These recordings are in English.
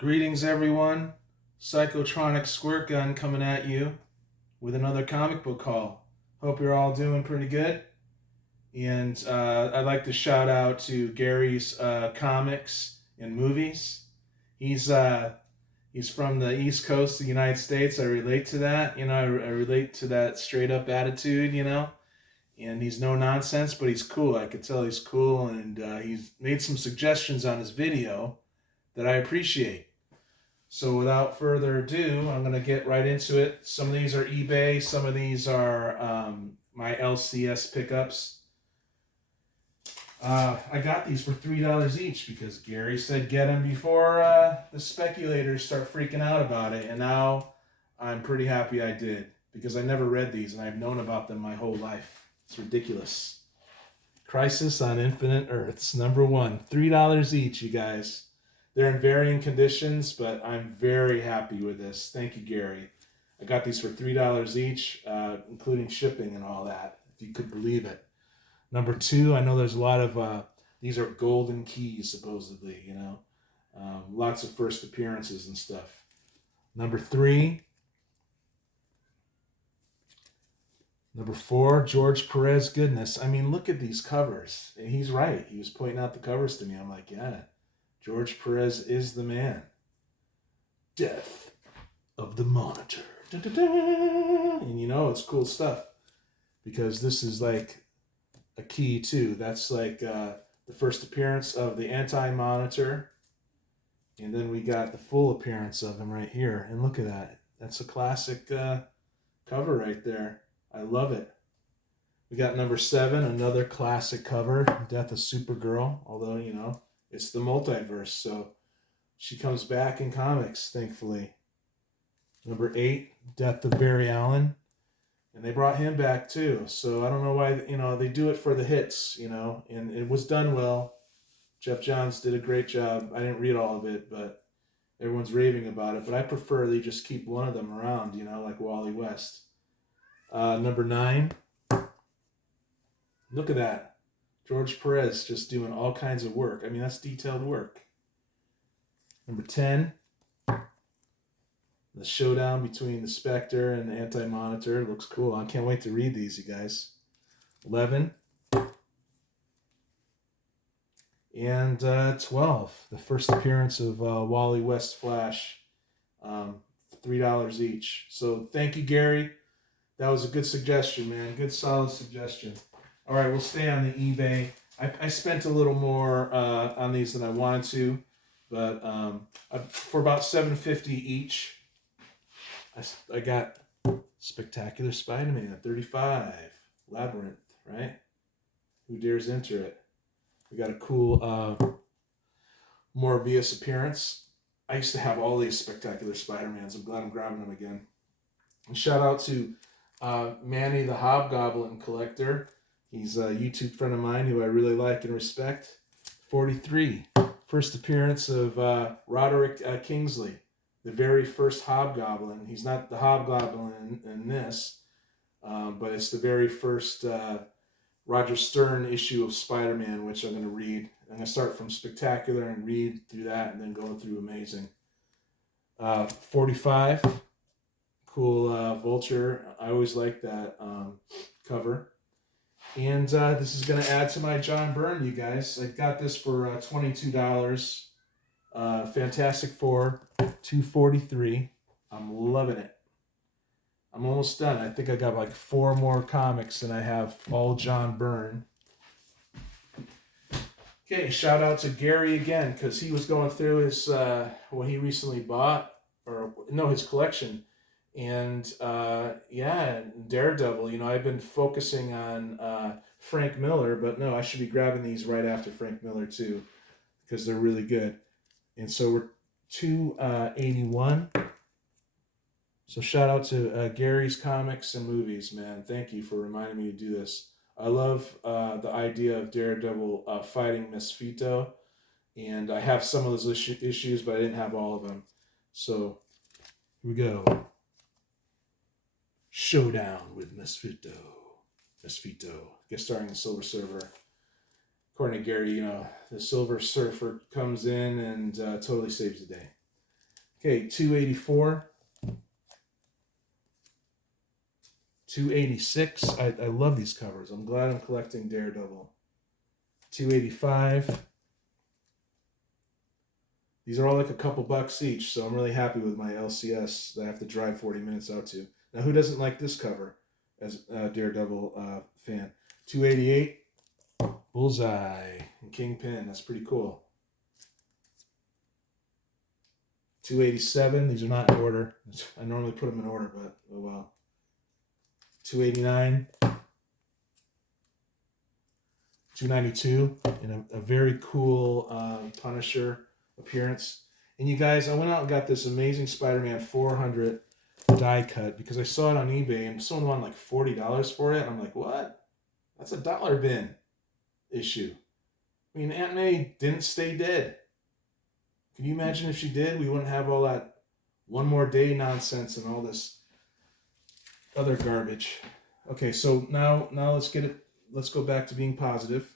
Greetings, everyone. Psychotronic Squirt Gun coming at you with another comic book haul. Hope you're all doing pretty good. And I'd like to shout out to Gary's Comics and Movies. He's uh, he's from the East Coast of the United States. I relate to that. I relate to that straight up attitude. And he's no nonsense, but he's cool. I could tell he's cool, and he's made some suggestions on his video that I appreciate. So without further ado, I'm going to get right into it. Some of these are eBay. Some of these are my LCS pickups. I got these for $3 each because Gary said get them before the speculators start freaking out about it. And now I'm pretty happy I did because I never read these and I've known about them my whole life. It's ridiculous. Crisis on Infinite Earths, #1. $3 each, you guys. They're in varying conditions, but I'm very happy with this. Thank you, Gary. I got these for $3 each, including shipping and all that, if you could believe it. #2, I know there's a lot of, these are golden keys, supposedly, lots of first appearances and stuff. #3, #4, George Perez goodness. I mean, look at these covers. And he's right. He was pointing out the covers to me. I'm like, yeah. George Perez is the man. Death of the Monitor. Da-da-da! And it's cool stuff because this is like a key too. That's like the first appearance of the Anti-Monitor. And then we got the full appearance of him right here. And look at that. That's a classic cover right there. I love it. We got #7, another classic cover, Death of Supergirl. Although, it's the multiverse, so she comes back in comics, thankfully. #8, Death of Barry Allen. And they brought him back too. So I don't know why, they do it for the hits, and it was done well. Jeff Johns did a great job. I didn't read all of it, but everyone's raving about it. But I prefer they just keep one of them around, like Wally West. #9. Look at that. George Perez just doing all kinds of work. I mean, that's detailed work. #10. The showdown between the Spectre and the Anti-Monitor. Looks cool. I can't wait to read these, you guys. 11. And 12. The first appearance of Wally West Flash. $3 each. So thank you, Gary. That was a good suggestion, man. Good, solid suggestion. All right, we'll stay on the eBay. I spent a little more on these than I wanted to, but for about $7.50 each, I got Spectacular Spider-Man at $35. Labyrinth, right? Who dares enter it? We got a cool Morbius appearance. I used to have all these Spectacular Spider-Mans. I'm glad I'm grabbing them again. And shout out to Manny the Hobgoblin Collector. He's a YouTube friend of mine who I really like and respect. 43. First appearance of Roderick Kingsley, the very first Hobgoblin. He's not the Hobgoblin in this, but it's the very first Roger Stern issue of Spider-Man, which I'm going to read. I'm going to start from Spectacular and read through that and then go through Amazing. 45. Cool Vulture. I always like that cover. And this is going to add to my John Byrne, you guys. I got this for $22. Fantastic Four, $2.43. I'm loving it. I'm almost done. I think I got like 4 more comics and I have all John Byrne. Okay, shout out to Gary again because he was going through his what he recently bought, his collection. And Daredevil, I've been focusing on Frank Miller, but no, I should be grabbing these right after Frank Miller too because they're really good. And so we're $2.81. So shout out to Gary's Comics and Movies, man. Thank you for reminding me to do this. I love the idea of Daredevil fighting Misfito, and I have some of those issues, but I didn't have all of them. So here we go. Showdown with Misfito. Guest starring the Silver Surfer. According to Gary, the Silver Surfer comes in and totally saves the day. Okay, 284. 286. I love these covers. I'm glad I'm collecting Daredevil. 285. These are all like a couple bucks each, so I'm really happy with my LCS that I have to drive 40 minutes out to. Now, who doesn't like this cover as a Daredevil fan? 288. Bullseye and Kingpin. That's pretty cool. 287. These are not in order. I normally put them in order, but oh well. 289. 292 in a very cool Punisher appearance. And you guys, I went out and got this amazing Spider-Man 400 die cut because I saw it on eBay and someone wanted like $40 for it. I'm like, what? That's a dollar bin issue. I mean, Aunt May didn't stay dead. Can you imagine if she did? We wouldn't have all that one more day nonsense and all this other garbage. Okay, so now let's get it. Let's go back to being positive.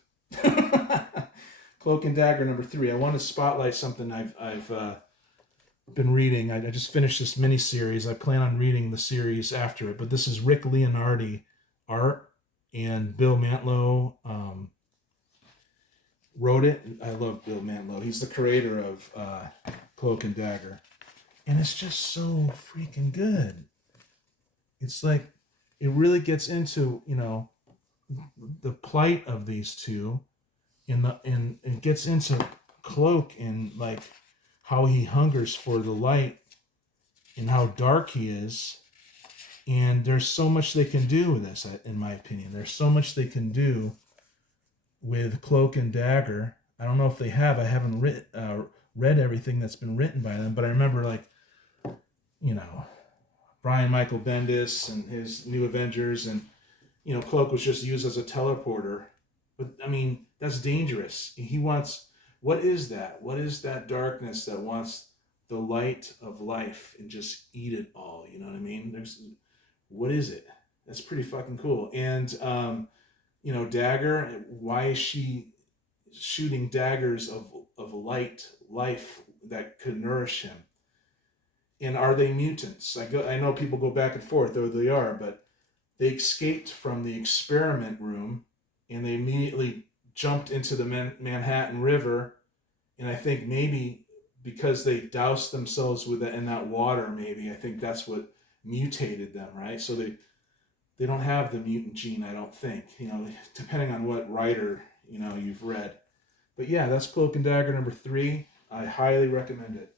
Cloak and Dagger number 3. I want to spotlight something I've been reading. I just finished this mini series. I plan on reading the series after it, but this is Rick Leonardi art, and Bill Mantlo wrote it. I love Bill Mantlo. He's the creator of Cloak and Dagger, and it's just so freaking good. It's like it really gets into, you know, the plight of these two, and it gets into Cloak and like how he hungers for the light and how dark he is. And there's so much they can do with this, in my opinion. There's so much they can do with Cloak and Dagger. I don't know if they have. I haven't read everything that's been written by them, but I remember, like, you know, Brian Michael Bendis and his New Avengers, and, you know, Cloak was just used as a teleporter. But, I mean, that's dangerous. He wants, what is that? What is that darkness that wants the light of life and just eat it all? You know what I mean? What is it? That's pretty fucking cool. And, you know, Dagger, why is she shooting daggers of life that could nourish him? And are they mutants? I know people go back and forth, though they are, but they escaped from the experiment room and they immediately jumped into the Manhattan River. And I think maybe because they doused themselves with in that water, maybe, I think that's what mutated them, right? So they don't have the mutant gene, I don't think, you know, depending on what writer, you know, you've read. But yeah, that's Cloak and Dagger number 3. I highly recommend it.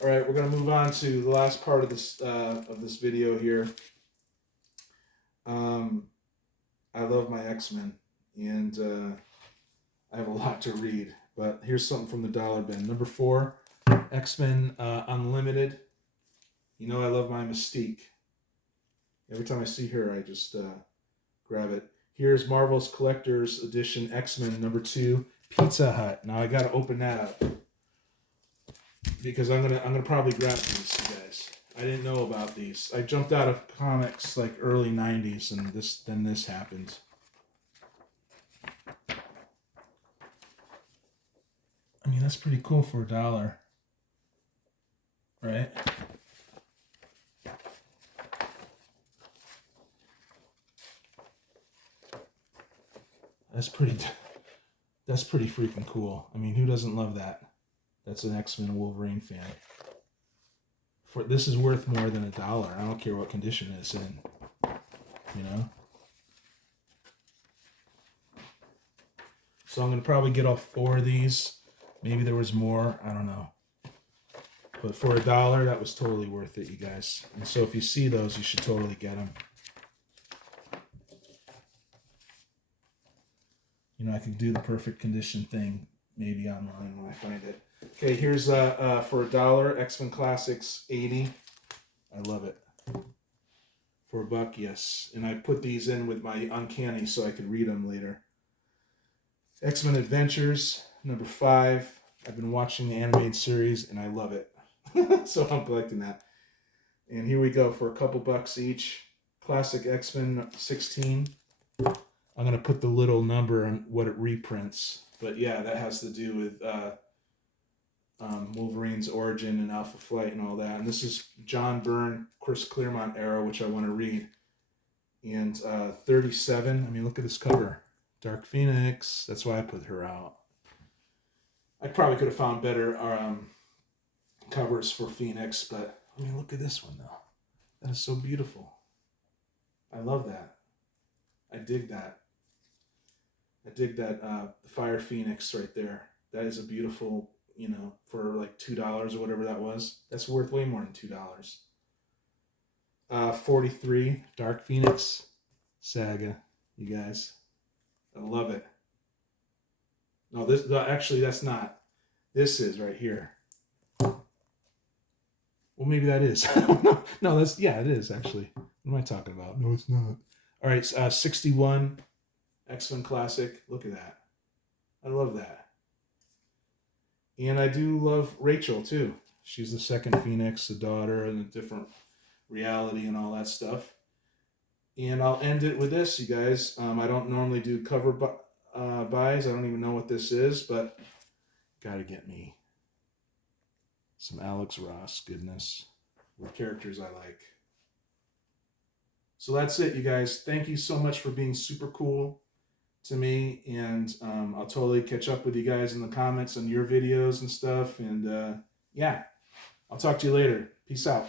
All right, we're going to move on to the last part of this video here. I love my X-Men, and I have a lot to read, but here's something from the dollar bin. Number 4, X-Men Unlimited. You know I love my Mystique. Every time I see her, I just grab it. Here's Marvel's Collector's Edition X-Men number 2, Pizza Hut. Now I got to open that up because I'm gonna probably grab these, you guys. I didn't know about these. I jumped out of comics like early 90s, and then this happened. I mean, that's pretty cool for $1, right? That's pretty freaking cool. I mean, who doesn't love that? That's an X-Men Wolverine fan. This is worth more than $1. I don't care what condition it's in. You know? So I'm going to probably get all 4 of these. Maybe there was more. I don't know. But for $1, that was totally worth it, you guys. And so if you see those, you should totally get them. You know, I can do the perfect condition thing maybe online when I find it. Okay, here's for $1, X-Men Classics 80. I love it. For $1, yes. And I put these in with my Uncanny so I could read them later. X-Men Adventures, number 5. I've been watching the animated series and I love it. So I'm collecting that. And here we go for a couple bucks each. Classic X-Men 16. I'm going to put the little number on what it reprints. But yeah, that has to do with Wolverine's origin and Alpha Flight and all that. And this is John Byrne, Chris Claremont era, which I want to read. And 37, I mean, look at this cover. Dark Phoenix, that's why I put her out. I probably could have found better covers for Phoenix, but I mean, look at this one though. That is so beautiful. I love that. I dig that. I dig that Fire Phoenix right there. That is a beautiful, you know, for like $2 or whatever that was. That's worth way more than $2. 43 Dark Phoenix Saga, you guys. I love it. No, this actually that's not. This is right here. Well, maybe that is. No, that's yeah, it is actually. What am I talking about? No, it's not. All right, 61 X-Men Classic. Look at that. I love that. And I do love Rachel too. She's the second Phoenix, the daughter, and a different reality and all that stuff. And I'll end it with this, you guys. I don't normally do cover buys. I don't even know what this is, but gotta get me some Alex Ross goodness with characters I like. So that's it, you guys. Thank you so much for being super cool to me, and I'll totally catch up with you guys in the comments on your videos and stuff. And yeah, I'll talk to you later. Peace out.